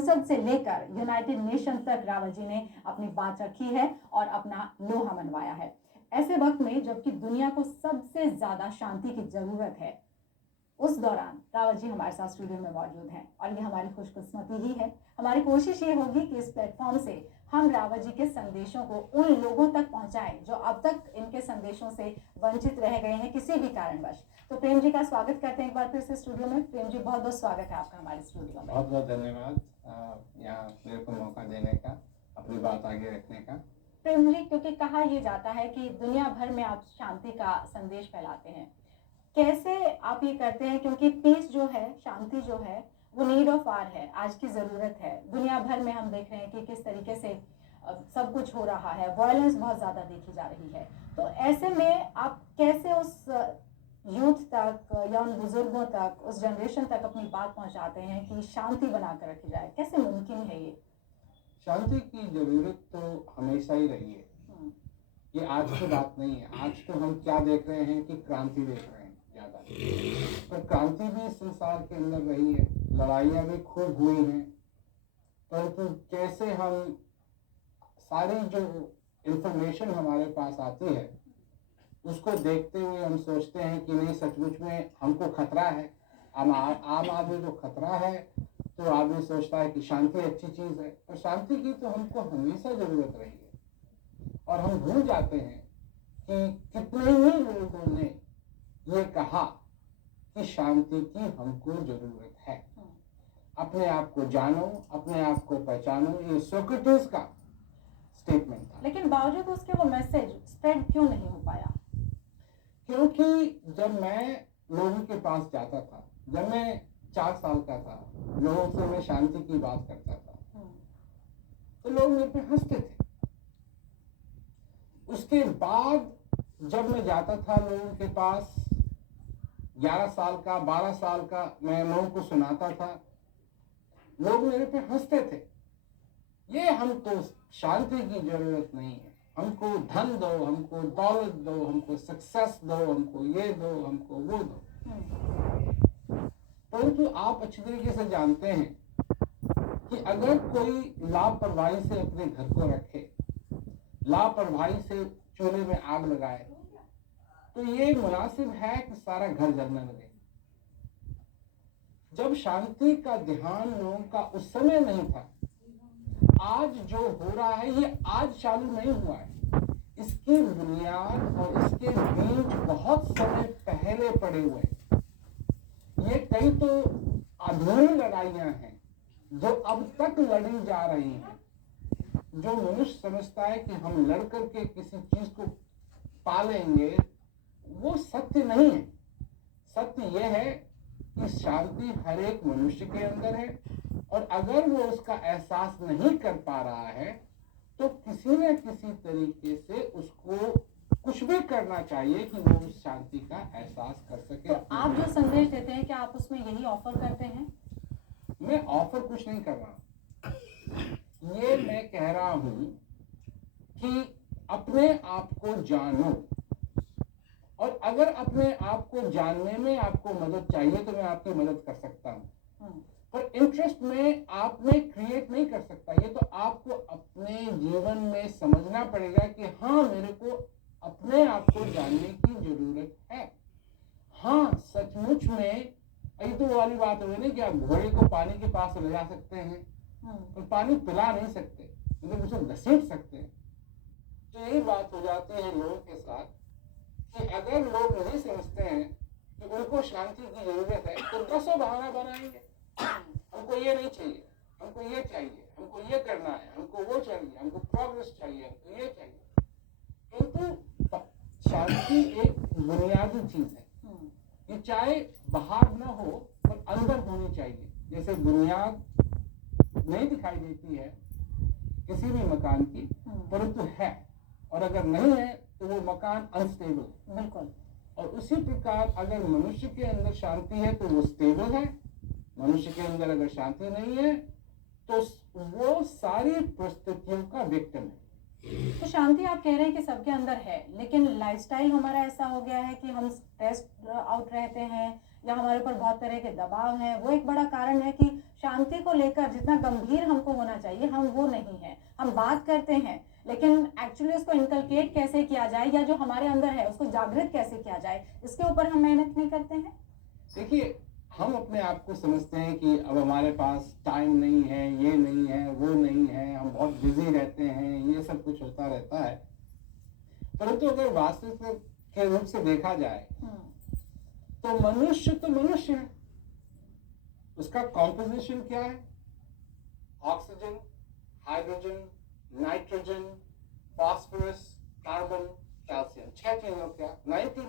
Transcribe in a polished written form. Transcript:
संसद से लेकर यूनाइटेड नेशन तक रावत जी ने अपनी बात रखी है और अपना लोहा मनवाया है। ऐसे वक्त में जबकि दुनिया को सबसे ज्यादा शांति की जरूरत है, उस दौरान रावत जी हमारे साथ स्टूडियो में मौजूद हैं और ये हमारी खुशकिस्मती ही है। हमारी कोशिश ये होगी कि इस प्लेटफॉर्म से हम रावत जी के संदेशों को उन लोगों तक पहुंचाएं जो अब तक इनके संदेशों से वंचित रह गए हैं किसी भी कारणवश। तो प्रेम जी का स्वागत करते हैं एक बार फिर से स्टूडियो में। प्रेम जी, बहुत बहुत स्वागत है आपका हमारे स्टूडियो में। बहुत बहुत धन्यवाद यहाँ मेरे को मौका देने का, अपनी बात आगे रखने का। प्रेम जी, क्योंकि कहा यह जाता है कि दुनिया भर में आप शांति का संदेश फैलाते हैं, कैसे आप ये करते हैं? क्योंकि पीस जो है, शांति जो है, वो नीड ऑफ आवर है, आज की ज़रूरत है। दुनिया भर में हम देख रहे हैं कि किस तरीके से सब कुछ हो रहा है, वायलेंस बहुत ज़्यादा देखी जा रही है। तो ऐसे में आप कैसे उस यूथ तक या उन बुजुर्गों तक, उस जनरेशन तक अपनी बात पहुंचाते हैं कि शांति बनाकर रखी जाए? कैसे मुमकिन है ये? शांति की जरूरत तो हमेशा ही रही है, ये आज की बात नहीं है। आज तो हम क्या देख रहे हैं कि क्रांति देख रहे हैं ज्यादा, पर क्रांति भी संसार के अंदर रही है, लड़ाइयाँ भी खूब हुई हैं, परंतु कैसे हम सारी जो इंफॉर्मेशन हमारे पास आती है उसको देखते हुए हम सोचते हैं कि नहीं, सचमुच में हमको खतरा है, आम आदमी को खतरा है, तो आदमी सोचता है कि शांति अच्छी चीज़ है। और शांति की तो हमको हमेशा ज़रूरत रही है, और हम भूल जाते हैं कि कितने ही लोगों ने ये कहा कि शांति की हमको ज़रूरत है। अपने आप को जानो, अपने आप को पहचानो, ये सोक्रेटिस का स्टेटमेंट था। लेकिन बावजूद उसके वो मैसेज स्प्रेड क्यों नहीं हो पाया? क्योंकि जब मैं लोगों के पास जाता था, जब मैं 4 साल का था, लोगों से मैं शांति की बात करता था, तो लोग मेरे पे हंसते थे। उसके बाद जब मैं जाता था लोगों के पास, 11 साल का, 12 साल का, मैं लोगों को सुनाता था, लोग मेरे पे हंसते थे। ये हमको शांति की जरूरत नहीं है, हमको धन दो, हमको दौलत दो, हमको सक्सेस दो, हमको ये दो, हमको वो दो। परंतु आप अच्छी तरीके से जानते हैं कि अगर कोई लापरवाही से अपने घर को रखे, लापरवाही से चूल्हे में आग लगाए, तो ये मुनासिब है कि सारा घर जलने लगे। जब शांति का ध्यान लोगों का उस समय नहीं था, आज जो हो रहा है ये आज चालू नहीं हुआ है, इसकी बुनियाद और इसके बीज बहुत समय पहले पड़े हुए हैं। ये कई तो अधूरी लड़ाइयां हैं जो अब तक लड़ी जा रही हैं। जो मनुष्य समझता है कि हम लड़ करके किसी चीज को पालेंगे, वो सत्य नहीं है। सत्य यह है कि शांति हर एक मनुष्य के अंदर है, और अगर वो उसका एहसास नहीं कर पा रहा है तो किसी न किसी तरीके से उसको कुछ भी करना चाहिए कि वो उस शांति का एहसास कर सके। तो आप जो संदेश देते हैं, क्या आप उसमें यही ऑफर करते हैं? मैं ऑफर कुछ नहीं कर रहा, ये मैं कह रहा हूं कि अपने आप को जानो, और अगर अपने आप को जानने में आपको मदद चाहिए तो मैं आपकी मदद कर सकता हूं, पर इंटरेस्ट में आप में क्रिएट नहीं कर सकता। ये तो आपको अपने जीवन में समझना पड़ेगा कि हाँ, मेरे को अपने आप को जानने की जरूरत है। हाँ, सचमुच में ये तो वाली बात हो गई ना कि आप घोड़े को पानी के पास ले जा सकते हैं, पर पानी पिला नहीं सकते, मतलब उसे घसीट सकते हैं। तो यही बात हो जाती है लोगों के साथ कि अगर लोग नहीं समझते हैं कि उनको शांति की जरूरत है, तो 10 बहाना बनाएंगे। हमको ये नहीं चाहिए, हमको ये चाहिए, हमको ये करना है, हमको वो चाहिए, हमको प्रोग्रेस चाहिए, हमको ये चाहिए। किंतु शांति एक बुनियादी चीज है, ये चाहे बाहर ना हो पर अंदर होनी चाहिए। जैसे बुनियाद नहीं दिखाई देती है किसी भी मकान की, परंतु है, और अगर नहीं है तो वो मकान अनस्टेबल। बिल्कुल। और उसी प्रकार अगर मनुष्य के अंदर शांति है तो वो स्टेबल है, मनुष्य के अंदर अगर शांति नहीं है तो वो सारी परिस्थितियों का विक्टिम है। तो शांति आप कह रहे हैं कि सबके अंदर है, लेकिन लाइफस्टाइल हमारा ऐसा हो गया है कि हम स्ट्रेस्ड आउट रहते हैं, या हमारे ऊपर बहुत तरह के दबाव हैं, वो एक बड़ा कारण है कि शांति को लेकर जितना गंभीर हमको होना चाहिए हम वो नहीं है। हम बात करते हैं लेकिन एक्चुअली उसको इनकलकेट कैसे किया जाए या जो हमारे अंदर है उसको जागृत कैसे किया जाए, इसके ऊपर हम मेहनत नहीं करते हैं। देखिए, हम अपने आप को समझते हैं कि अब हमारे पास टाइम नहीं है, ये नहीं है, वो नहीं है, हम बहुत बिजी रहते हैं, ये सब कुछ होता रहता है। परंतु अगर वास्तविक के रूप से देखा जाए तो मनुष्य है। उसका कॉम्पोजिशन क्या है? Oxygen, hydrogen, nitrogen, phosphorus, carbon, calcium, 6 चीजों का 90